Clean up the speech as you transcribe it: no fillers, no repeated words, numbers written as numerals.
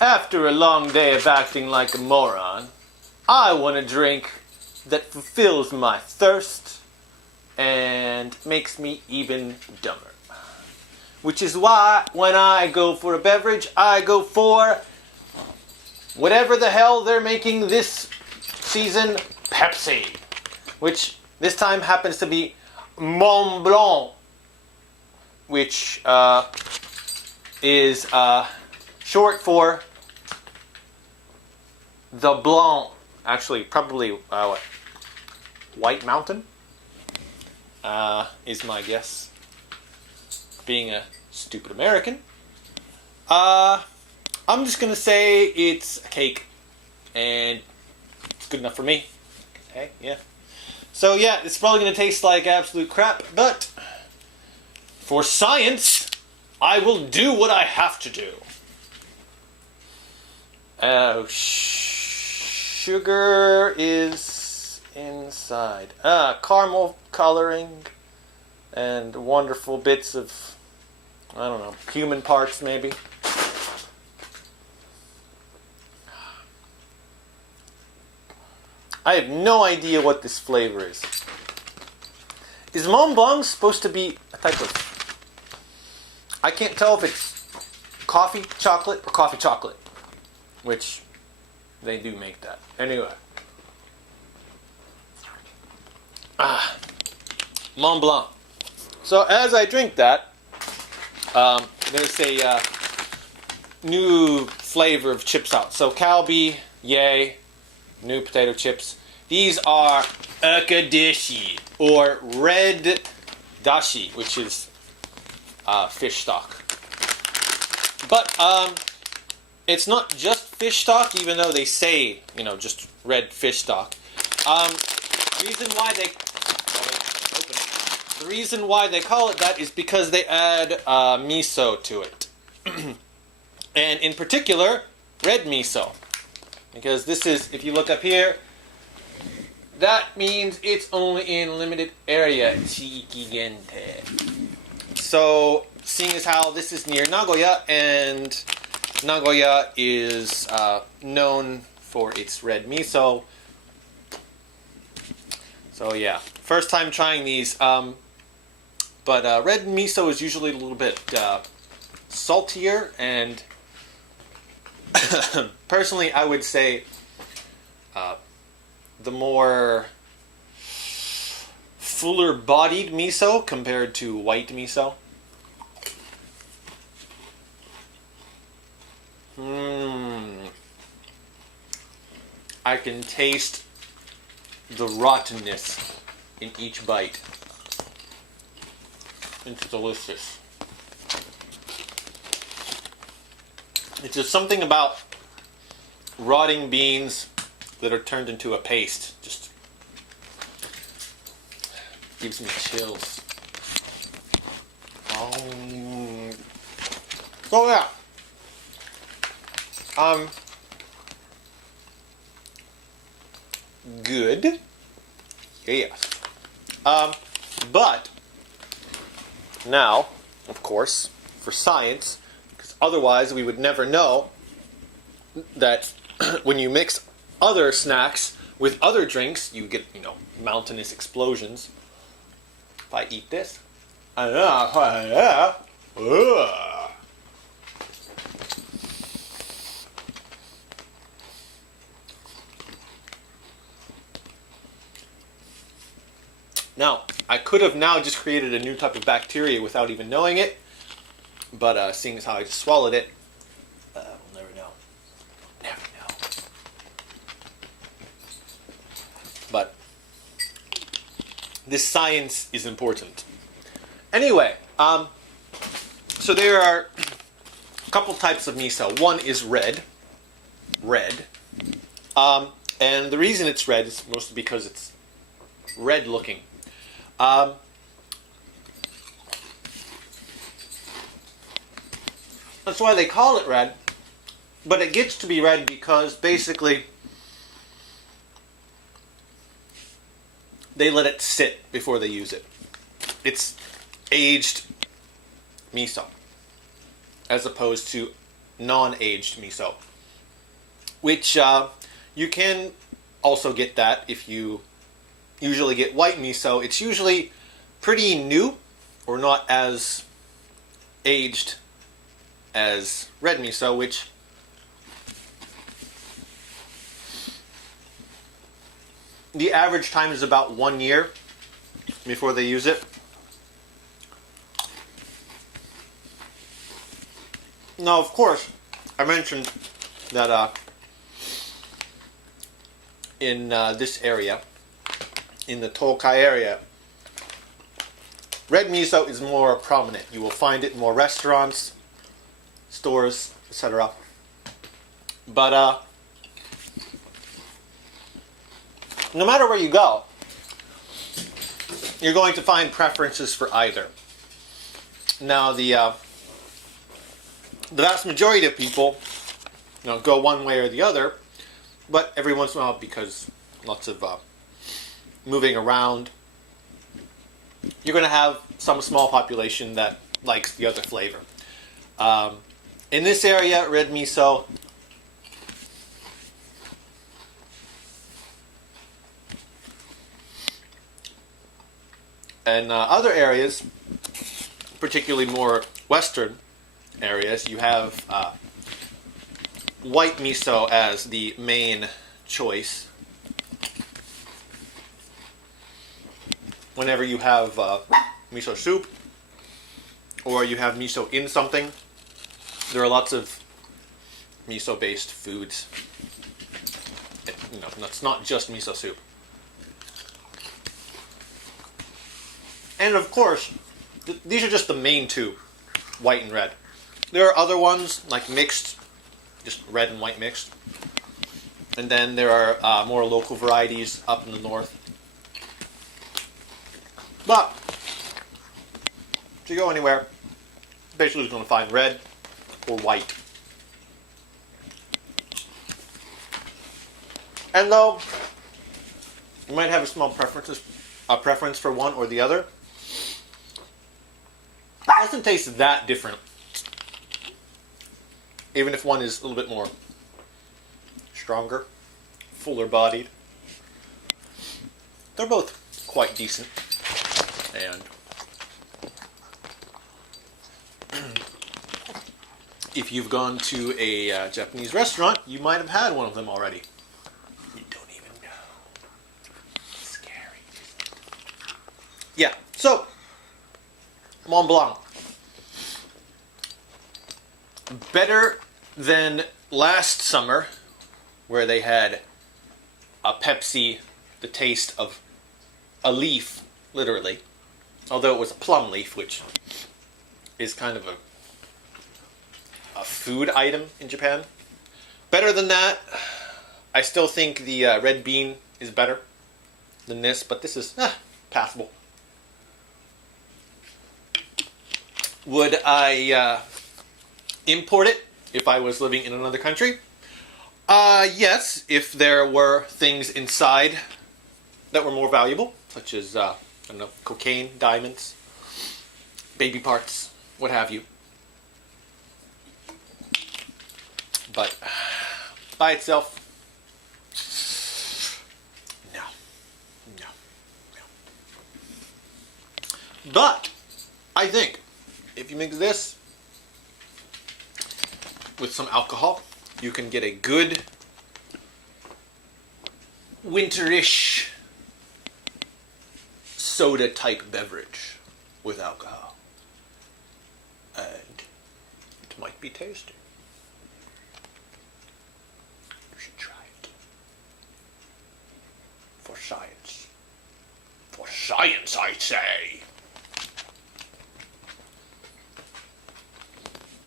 After a long day of acting like a moron, I want a drink that fulfills my thirst and makes me even dumber. Which is why when I go for a beverage, I go for whatever the hell they're making this season, Pepsi. Which this time happens to be Mont Blanc. Which is short for the Blanc. Actually, probably White Mountain is my guess. Being a stupid American, I'm just gonna say it's a cake, and it's good enough for me. Okay, yeah. So yeah, it's probably gonna taste like absolute crap, but for science, I will do what I have to do. Oh, sugar is inside. Caramel coloring and wonderful bits of, I don't know, human parts maybe. I have no idea what this flavor is. Is Mont Blanc supposed to be a type of... I can't tell if it's coffee chocolate or coffee chocolate. Which, they do make that. Anyway. Mont Blanc. So as I drink that, there's a new flavor of chips out. So Calbee, yay, new potato chips. These are exoticy, or red dashi, which is fish stock. But it's not just fish stock, even though they say, just red fish stock. The reason why they call it that is because they add miso to it. And in particular, red miso. Because this is, if you look up here, that means it's only in limited area. Chikigente. So, seeing as how this is near Nagoya, and Nagoya is known for its red miso. So yeah, first time trying these. But red miso is usually a little bit saltier, and personally I would say the more fuller bodied miso compared to white miso. I can taste the rottenness in each bite. It's delicious. It's just something about rotting beans that are turned into a paste. Just gives me chills. So yeah. Good. Yes. But now, of course, for science, because otherwise we would never know that when you mix other snacks with other drinks, you get, mountainous explosions. If I eat this, now, I could have now just created a new type of bacteria without even knowing it, but seeing as how I just swallowed it, we'll never know. Never know. But this science is important. Anyway, so there are a couple types of miso. One is red, and the reason it's red is mostly because it's red looking. That's why they call it red, but it gets to be red because basically they let it sit before they use it. It's aged miso as opposed to non-aged miso. which you can also get that if you usually get white miso. It's usually pretty new or not as aged as red miso, which the average time is about 1 year before they use it. Now, of course, I mentioned that in this area, in the Tokai area, red miso is more prominent. You will find it in more restaurants, stores, etc. But no matter where you go, you're going to find preferences for either. Now, the vast majority of people, go one way or the other, but every once in a while, because lots of moving around, you're going to have some small population that likes the other flavor. In this area, red miso and other areas, particularly more western areas, you have white miso as the main choice. Whenever you have miso soup or you have miso in something, there are lots of miso-based foods. It's not just miso soup. And of course, these are just the main two, white and red. There are other ones, like mixed, just red and white mixed. And then there are more local varieties up in the north. But, if you go anywhere, basically you're going to find red or white. And though you might have a small preference for one or the other, it doesn't taste that different. Even if one is a little bit more stronger, fuller bodied. They're both quite decent. And if you've gone to a Japanese restaurant, you might have had one of them already. You don't even know. It's scary. Yeah, so Mont Blanc. Better than last summer, where they had a Pepsi, the taste of a leaf, literally. Although it was a plum leaf, which is kind of a food item in Japan. Better than that, I still think the red bean is better than this, but this is passable. Would I import it if I was living in another country? Yes, if there were things inside that were more valuable, such as cocaine, diamonds, baby parts, what have you. But by itself, no. But I think if you mix this with some alcohol, you can get a good winterish soda type beverage with alcohol, and it might be tasty. You should try it. For science, I say.